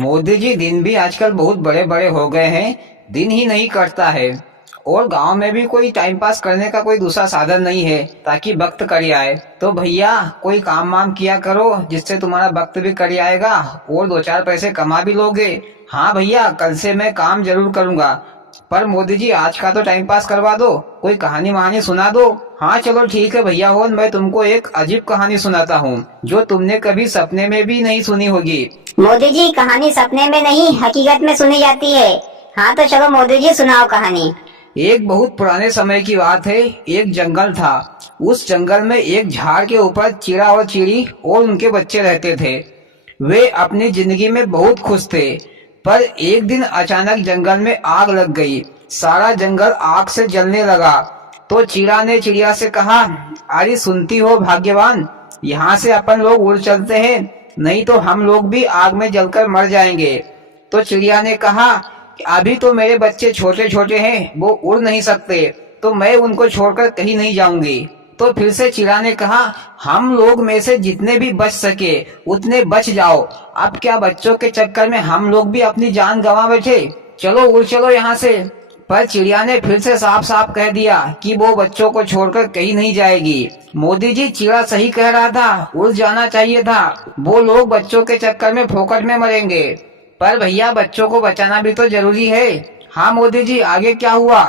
मोदी जी, दिन भी आजकल बहुत बड़े बड़े हो गए हैं। दिन ही नहीं कटता है और गांव में भी कोई टाइम पास करने का कोई दूसरा साधन नहीं है ताकि वक्त कट आए। तो भैया कोई काम वाम किया करो जिससे तुम्हारा वक्त भी कट आएगा और दो चार पैसे कमा भी लोगे। हाँ भैया, कल से मैं काम जरूर करूंगा। पर मोदी जी, आज का तो टाइम पास करवा दो, कोई कहानी वहानी सुना दो। हाँ चलो ठीक है भैया हो, मैं तुमको एक अजीब कहानी सुनाता हूँ जो तुमने कभी सपने में भी नहीं सुनी होगी। मोदी जी, कहानी सपने में नहीं हकीकत में सुनी जाती है। हाँ तो चलो मोदी जी, सुनाओ कहानी। एक बहुत पुराने समय की बात है। एक जंगल था। उस जंगल में एक झाड़ के ऊपर चिड़ा और चिड़ी और उनके बच्चे रहते थे। वे अपनी जिंदगी में बहुत खुश थे। पर एक दिन अचानक जंगल में आग लग गई। सारा जंगल आग से जलने लगा। तो चिड़ा ने चिड़िया से कहा, अरे सुनती हो भाग्यवान, यहाँ से अपन लोग उड़ चलते हैं, नहीं तो हम लोग भी आग में जलकर मर जाएंगे। तो चिड़िया ने कहा, अभी तो मेरे बच्चे छोटे छोटे हैं, वो उड़ नहीं सकते, तो मैं उनको छोड़कर कहीं नहीं जाऊंगी। तो फिर से चिड़ा ने कहा, हम लोग में से जितने भी बच सके उतने बच जाओ। अब क्या बच्चों के चक्कर में हम लोग भी अपनी जान गंवा बैठे, चलो उड़ चलो यहाँ से। पर चिड़िया ने फिर से साफ साफ कह दिया कि वो बच्चों को छोड़कर कहीं नहीं जाएगी। मोदी जी, चिड़ा सही कह रहा था, उड़ जाना चाहिए था। वो लोग बच्चों के चक्कर में फोकट में मरेंगे। पर भैया, बच्चों को बचाना भी तो जरूरी है। हाँ मोदी जी, आगे क्या हुआ?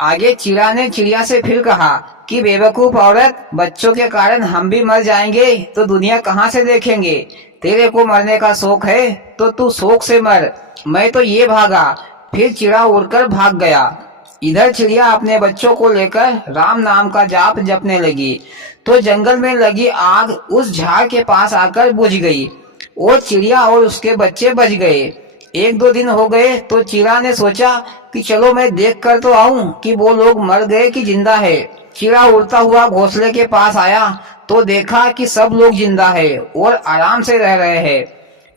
आगे चिड़ा ने चिड़िया से फिर कहा कि बेवकूफ औरत, बच्चों के कारण हम भी मर जाएंगे तो दुनिया कहाँ से देखेंगे। तेरे को मरने का शौक है तो तू शौक से मर, मैं तो ये भागा। फिर चिड़ा उड़कर भाग गया। इधर चिड़िया अपने बच्चों को लेकर राम नाम का जाप जपने लगी। तो जंगल में लगी आग उस झाड़ के पास आकर बुझ गई और चिड़िया और उसके बच्चे बच गए। एक दो दिन हो गए तो चिड़ा ने सोचा कि चलो मैं देख कर तो आऊं कि वो लोग मर गए कि जिंदा है। चिड़ा उड़ता हुआ घोंसले के पास आया तो देखा कि सब लोग जिंदा है और आराम से रह रहे हैं।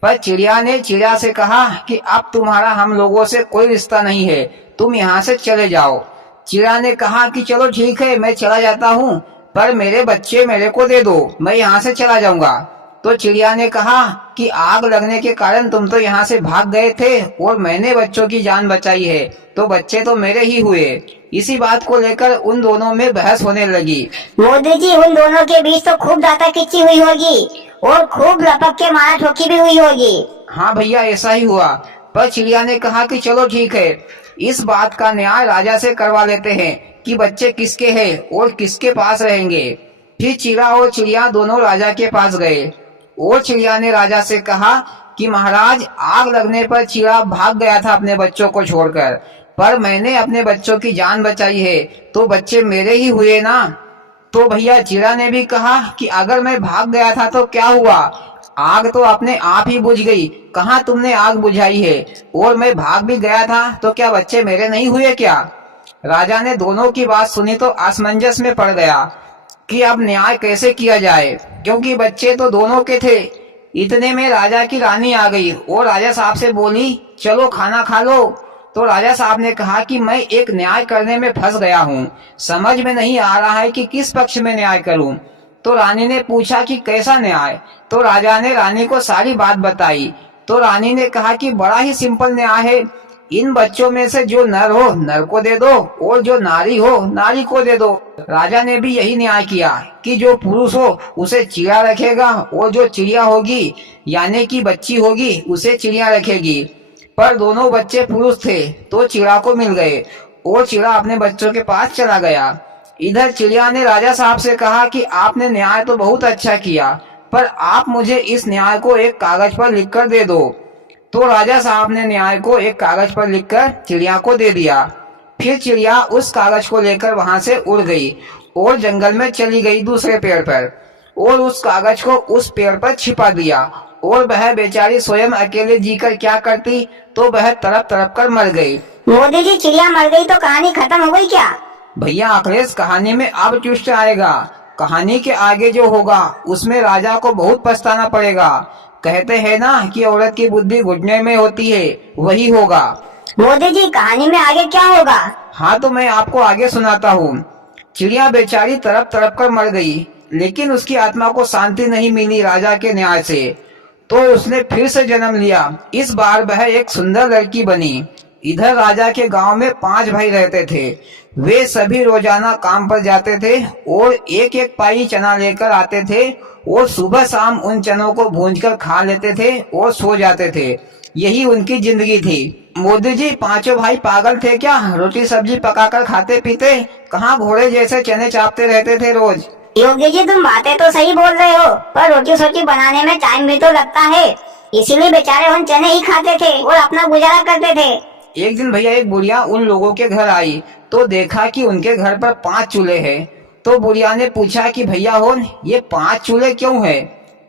पर चिड़िया ने चिड़ा से कहा कि अब तुम्हारा हम लोगों से कोई रिश्ता नहीं है, तुम यहाँ से चले जाओ। चिड़ा ने कहा कि चलो ठीक है, मैं चला जाता हूँ, पर मेरे बच्चे मेरे को दे दो, मैं यहाँ से चला जाऊंगा। तो चिड़िया ने कहा कि आग लगने के कारण तुम तो यहाँ से भाग गए थे और मैंने बच्चों की जान बचाई है, तो बच्चे तो मेरे ही हुए। इसी बात को लेकर उन दोनों में बहस होने लगी। मोदी जी, उन दोनों के बीच तो खूब दाता खिंची हुई होगी और खूब लपक के मारा ठोकी भी हुई होगी। हाँ भैया, ऐसा ही हुआ। पर चिड़िया ने कहा कि चलो ठीक है, इस बात का न्याय राजा से करवा लेते हैं कि बच्चे किसके हैं और किसके पास रहेंगे। फिर चिड़ा और चिड़िया दोनों राजा के पास गए और चिड़िया ने राजा से कहा कि महाराज, आग लगने पर चिड़ा भाग गया था अपने बच्चों को छोड़कर, पर मैंने अपने बच्चों की जान बचाई है, तो बच्चे मेरे ही हुए ना। तो भैया, चिड़ा ने भी कहा कि अगर मैं भाग गया था तो क्या हुआ, आग तो अपने आप ही बुझ गई, कहाँ तुमने आग बुझाई है, और मैं भाग भी गया था तो क्या बच्चे मेरे नहीं हुए क्या। राजा ने दोनों की बात सुनी तो असमंजस में पड़ गया कि अब न्याय कैसे किया जाए, क्योंकि बच्चे तो दोनों के थे। इतने में राजा की रानी आ गई और राजा साहब से बोली, चलो खाना खा लो। तो राजा साहब ने कहा कि मैं एक न्याय करने में फंस गया हूँ, समझ में नहीं आ रहा है कि किस पक्ष में न्याय करूँ। तो रानी ने पूछा कि कैसा न्याय। तो राजा ने रानी को सारी बात बताई। तो रानी ने कहा कि बड़ा ही सिंपल न्याय है, इन बच्चों में से जो नर हो नर को दे दो और जो नारी हो नारी को दे दो। राजा ने भी यही न्याय किया कि जो पुरुष हो उसे चिड़िया रखेगा और जो चिड़िया होगी यानी कि बच्ची होगी उसे चिड़िया रखेगी। पर दोनों बच्चे पुरुष थे तो चिड़ा को मिल गए और चिड़ा अपने बच्चों के पास चला गया। इधर चिड़िया ने राजा साहब से कहा कि आपने न्याय तो बहुत अच्छा किया, पर आप मुझे इस न्याय को एक कागज पर लिखकर दे दो। तो राजा साहब ने न्याय को एक कागज पर लिखकर चिड़िया को दे दिया। फिर चिड़िया उस कागज को लेकर वहां से उड़ गई और जंगल में चली गई दूसरे पेड़ पर और उस कागज को उस पेड़ पर छिपा दिया। और वह बेचारी स्वयं अकेले जीकर क्या करती, तो वह तड़प तड़प कर मर गई। मोदी जी, चिड़िया मर गई तो कहानी खत्म हो गई क्या? भैया अखिलेश, कहानी में अब ट्विस्ट आएगा। कहानी के आगे जो होगा उसमें राजा को बहुत पछताना पड़ेगा। कहते हैं ना कि औरत की बुद्धि घुटने में होती है, वही होगा। मोदी जी, कहानी में आगे क्या होगा? हाँ तो मैं आपको आगे सुनाता हूँ। चिड़िया बेचारी तड़प तड़प कर मर गई, लेकिन उसकी आत्मा को शांति नहीं मिली राजा के न्याय से। तो उसने फिर से जन्म लिया। इस बार वह एक सुंदर लड़की बनी। इधर राजा के गांव में 5 भाई रहते थे। वे सभी रोजाना काम पर जाते थे और एक एक पाई चना लेकर आते थे और सुबह शाम उन चनों को भूंजकर खा लेते थे और सो जाते थे। यही उनकी जिंदगी थी। मोदी जी, 5 भाई पागल थे क्या? रोटी सब्जी पकाकर खाते पीते, कहाँ घोड़े जैसे चने चापते रहते थे रोज। योगी जी, तुम बातें तो सही बोल रहे हो, पर रोटी सोटी बनाने में टाइम भी तो लगता है, इसीलिए बेचारे उन चने ही खाते थे और अपना गुजारा करते थे। एक दिन भैया एक बुढ़िया उन लोगों के घर आई तो देखा कि उनके घर पर 5 चूल्हे हैं। तो बुढ़िया ने पूछा कि भैया हो, ये 5 चूल्हे क्यों है?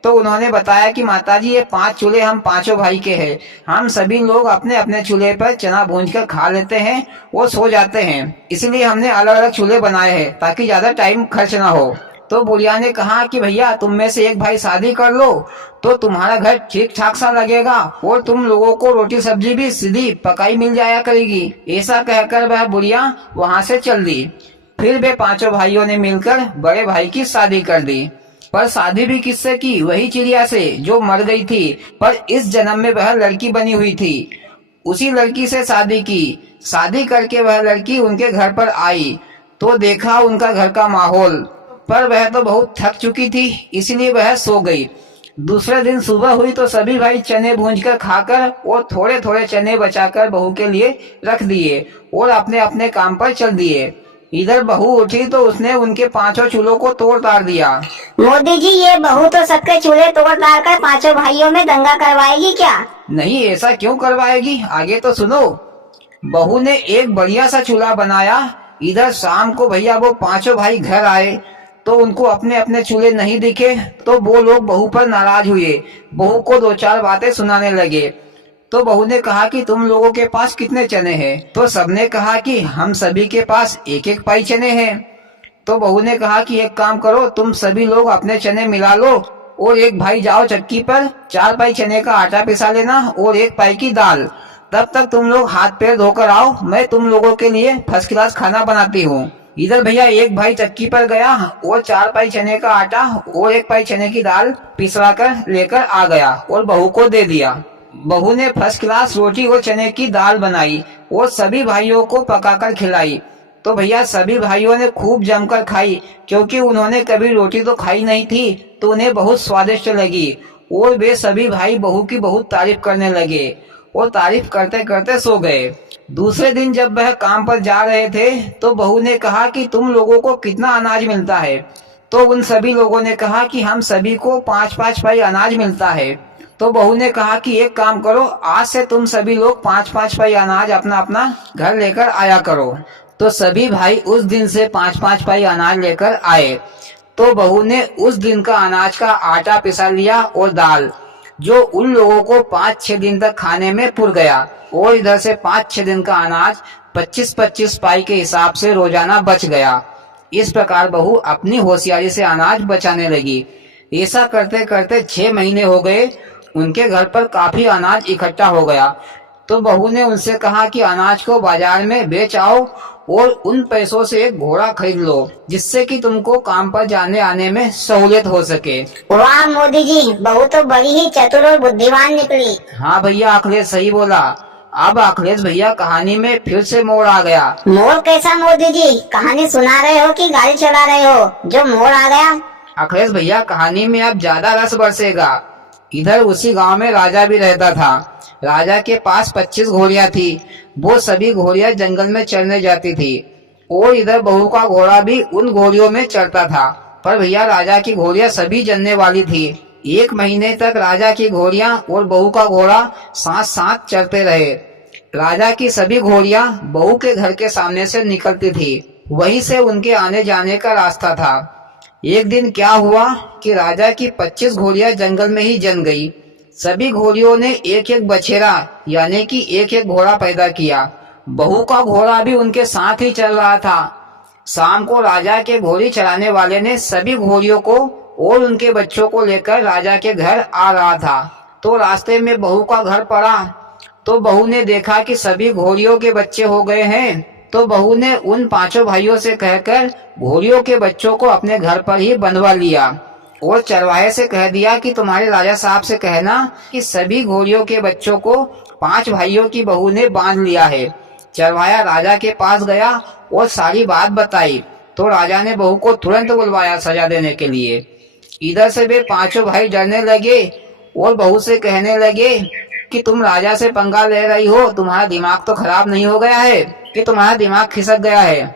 तो उन्होंने बताया कि माताजी, ये 5 चूल्हे हम 5 भाई के हैं। हम सभी लोग अपने अपने चूल्हे पर चना भूनकर खा लेते हैं और सो जाते हैं, इसलिए हमने अलग अलग चूल्हे बनाए हैं ताकि ज्यादा टाइम खर्च ना हो। तो बुढ़िया ने कहा कि भैया, तुम में से एक भाई शादी कर लो तो तुम्हारा घर ठीक ठाक सा लगेगा और तुम लोगों को रोटी सब्जी भी सीधी पकाई मिल जाया करेगी। ऐसा कहकर वह बुढ़िया वहाँ से चल दी। फिर वे 5 भाइयों ने मिलकर बड़े भाई की शादी कर दी। पर शादी भी किससे की? वही चिड़िया से जो मर गई थी, पर इस जन्म में वह लड़की बनी हुई थी। उसी लड़की से शादी की। शादी करके वह लड़की उनके घर पर आई तो देखा उनका घर का माहौल, पर वह तो बहुत थक चुकी थी, इसलिए वह सो गई। दूसरे दिन सुबह हुई तो सभी भाई चने भूंजकर खाकर और थोड़े थोड़े चने बचाकर बहू के लिए रख दिए और अपने अपने काम पर चल दिए। इधर बहू उठी तो उसने उनके 5 चूल्हों को तोड़ ताड़ दिया। मोदी जी, ये बहू तो सबके चूल्हे तोड़ ताड़ कर 5 भाइयों में दंगा करवाएगी क्या? नहीं, ऐसा क्यों करवाएगी, आगे तो सुनो। बहू ने एक बढ़िया सा चूल्हा बनाया। इधर शाम को भैया वो 5 भाई घर आए तो उनको अपने अपने चूल्हे नहीं दिखे तो वो लोग बहू पर नाराज हुए। बहू को 2-4 बातें सुनाने लगे। तो बहू ने कहा कि तुम लोगों के पास कितने चने हैं? तो सबने कहा कि हम सभी के पास एक एक पाई चने हैं। तो बहू ने कहा कि एक काम करो, तुम सभी लोग अपने चने मिला लो और एक भाई जाओ चक्की पर 4 पाई चने का आटा पिसा लेना और 1 पाई की दाल। तब तक तुम लोग हाथ पैर धोकर आओ, मैं तुम लोगों के लिए फर्स्ट क्लास खाना बनाती हूँ। इधर भैया एक भाई चक्की पर गया और 4 पाई चने का आटा और 1 पाई चने की दाल पिसवा कर लेकर आ गया और बहू को दे दिया। बहू ने फर्स्ट क्लास रोटी और चने की दाल बनाई और सभी भाइयों को पकाकर खिलाई। तो भैया सभी भाइयों ने खूब जमकर खाई, क्योंकि उन्होंने कभी रोटी तो खाई नहीं थी, तो उन्हें बहुत स्वादिष्ट लगी और वे सभी भाई बहू की बहुत तारीफ करने लगे और तारीफ करते करते सो गए। दूसरे दिन जब वह काम पर जा रहे थे तो बहू ने कहा कि तुम लोगों को कितना अनाज मिलता है? तो उन सभी लोगों ने कहा कि हम सभी को 5-5 पाई अनाज मिलता है। तो बहू ने कहा कि एक काम करो, आज से तुम सभी लोग 5-5 पाई अनाज अपना अपना घर लेकर आया करो। तो सभी भाई उस दिन से 5-5 पाई अनाज लेकर आए। तो बहू ने उस दिन का अनाज का आटा पिसा लिया और दाल, जो उन लोगों को 5-6 दिन तक खाने में पुर गया। और इधर से 5-6 दिन का अनाज 25-25 पाई के हिसाब से रोजाना बच गया। इस प्रकार बहू अपनी होशियारी से अनाज बचाने लगी। ऐसा करते करते 6 महीने हो गए। उनके घर पर काफी अनाज इकट्ठा हो गया। तो बहू ने उनसे कहा कि अनाज को बाजार में बेच आओ और उन पैसों से एक घोड़ा खरीद लो, जिससे कि तुमको काम पर जाने आने में सहूलियत हो सके। वाह मोदी जी, बहू तो बड़ी ही चतुर और बुद्धिमान निकली। हाँ भैया, अखिलेश सही बोला। अब अखिलेश भैया कहानी में फिर से मोड़ आ गया। मोड़ कैसा मोदी जी? कहानी सुना रहे हो कि गाड़ी चला रहे हो जो मोड़ आ गया? अखिलेश भैया, कहानी में अब ज्यादा रस बरसेगा। इधर उसी गांव में राजा भी रहता था। राजा के पास 25 घोड़ियां थी। वो सभी घोड़ियां जंगल में चरने जाती थी और इधर बहू का घोड़ा भी उन घोड़ियों में चढ़ता था। पर भैया राजा की घोड़ियां सभी जनने वाली थी। 1 महीने तक राजा की घोड़ियां और बहू का घोड़ा साथ साथ चलते रहे। राजा की सभी घोड़ियां बहू के घर के सामने से निकलती थी, वहीं से उनके आने जाने का रास्ता था। एक दिन क्या हुआ कि राजा की 25 घोड़ियां जंगल में ही जन गई। सभी घोड़ियों ने एक एक बछेरा यानी कि एक एक घोड़ा पैदा किया। बहू का घोड़ा भी उनके साथ ही चल रहा था। शाम को राजा के घोड़ी चलाने वाले ने सभी घोड़ियों को और उनके बच्चों को लेकर राजा के घर आ रहा था। तो रास्ते में बहू का घर पड़ा। तो बहू ने देखा कि सभी घोड़ियों के बच्चे हो गए हैं। तो बहू ने उन 5 भाइयों से कहकर घोड़ियों के बच्चों को अपने घर पर ही बंधवा लिया और चरवाहे से कह दिया कि तुम्हारे राजा साहब से कहना कि सभी घोड़ियों के बच्चों को 5 भाइयों की बहू ने बांध लिया है। चरवाहा राजा के पास गया और सारी बात बताई तो राजा ने बहू को तुरंत बुलवाया सजा देने के लिए। इधर से वे 5 भाई डरने लगे और बहू से कहने लगे कि तुम राजा से पंगा ले रही हो, तुम्हारा दिमाग तो खराब नहीं हो गया है कि तुम्हारा दिमाग खिसक गया है।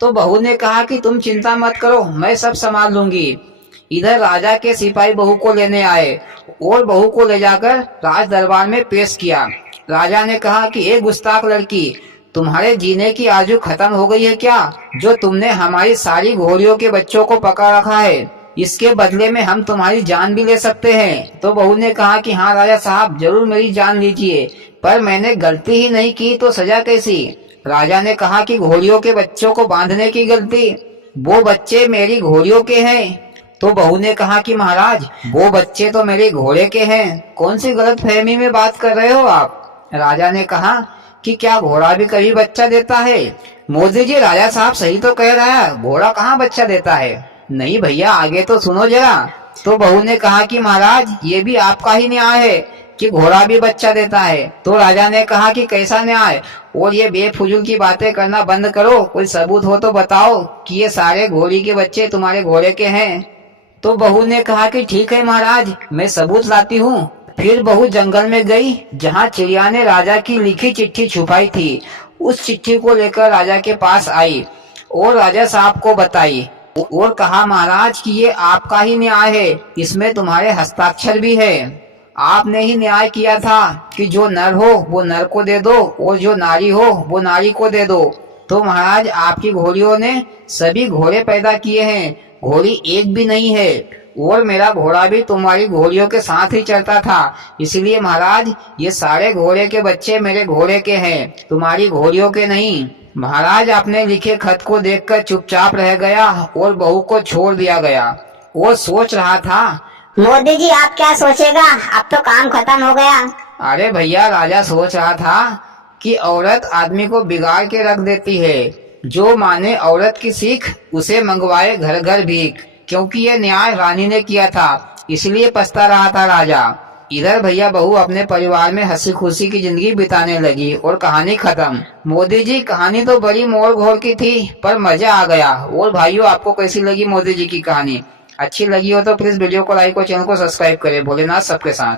तो बहू ने कहा कि तुम चिंता मत करो, मैं सब संभाल लूंगी। इधर राजा के सिपाही बहू को लेने आए और बहू को ले जाकर राज दरबार में पेश किया। राजा ने कहा कि एक गुस्ताख लड़की, तुम्हारे जीने की आजू खत्म हो गई है क्या, जो तुमने हमारी सारी घोड़ियों के बच्चों को पकड़ रखा है? इसके बदले में हम तुम्हारी जान भी ले सकते हैं। तो बहू ने कहा कि हाँ राजा साहब, जरूर मेरी जान लीजिए, पर मैंने गलती ही नहीं की तो सजा कैसी? राजा ने कहा कि घोड़ियों के बच्चों को बांधने की गलती, वो बच्चे मेरी घोड़ियों के हैं। तो बहू ने कहा कि महाराज, वो बच्चे तो मेरे घोड़े के हैं, कौन सी गलत फहमी में बात कर रहे हो आप? राजा ने कहा कि क्या घोड़ा भी कभी बच्चा देता है? मोदी जी, राजा साहब सही तो कह रहा है, घोड़ा कहाँ बच्चा देता है? नहीं भैया, आगे तो सुनो जरा। तो बहू ने कहा कि महाराज, ये भी आपका ही न्याय है कि घोड़ा भी बच्चा देता है। तो राजा ने कहा कि कैसा न्याय, और ये बेफुजूल की बातें करना बंद करो, कोई सबूत हो तो बताओ कि ये सारे घोड़ी के बच्चे तुम्हारे घोड़े के हैं। तो बहू ने कहा कि ठीक है महाराज, मैं सबूत लाती हूँ। फिर बहू जंगल में गई जहाँ चिड़िया ने राजा की लिखी चिट्ठी छुपाई थी। उस चिट्ठी को लेकर राजा के पास आई और राजा साहब को बताई और कहा महाराज कि ये आपका ही न्याय है, इसमें तुम्हारे हस्ताक्षर भी है। आपने ही न्याय किया था कि जो नर हो वो नर को दे दो और जो नारी हो वो नारी को दे दो। तो महाराज, आपकी घोड़ियों ने सभी घोड़े पैदा किए हैं, घोड़ी एक भी नहीं है, और मेरा घोड़ा भी तुम्हारी घोड़ियों के साथ ही चलता था। इसलिए महाराज, ये सारे घोड़े के बच्चे मेरे घोड़े के हैं, तुम्हारी घोड़ियों के नहीं। महाराज, आपने लिखे खत को देखकर चुपचाप रह गया और बहू को छोड़ दिया गया। वो सोच रहा था, मोदी जी आप क्या सोचेगा, अब तो काम खत्म हो गया। अरे भैया, राजा सोच रहा था कि औरत आदमी को बिगाड़ के रख देती है, जो माने औरत की सीख उसे मंगवाए घर घर भीख। क्योंकि ये न्याय रानी ने किया था, इसलिए पछता रहा था राजा। इधर भैया बहू अपने परिवार में हंसी खुशी की जिंदगी बिताने लगी और कहानी खत्म। मोदी जी, कहानी तो बड़ी मोड़ घोड़ की थी, पर मजा आ गया। और भाइयों, आपको कैसी लगी मोदी जी की कहानी? अच्छी लगी हो तो प्लीज वीडियो को लाइक और चैनल को सब्सक्राइब करें। भोलेनाथ सबके साथ।